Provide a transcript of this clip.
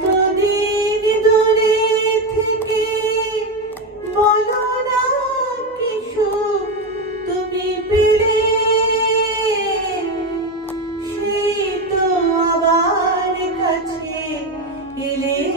এতদিন দূরে থেকে বলো না কি সুখ তুমি পেলে, সেই তো আবার কাছে এলে।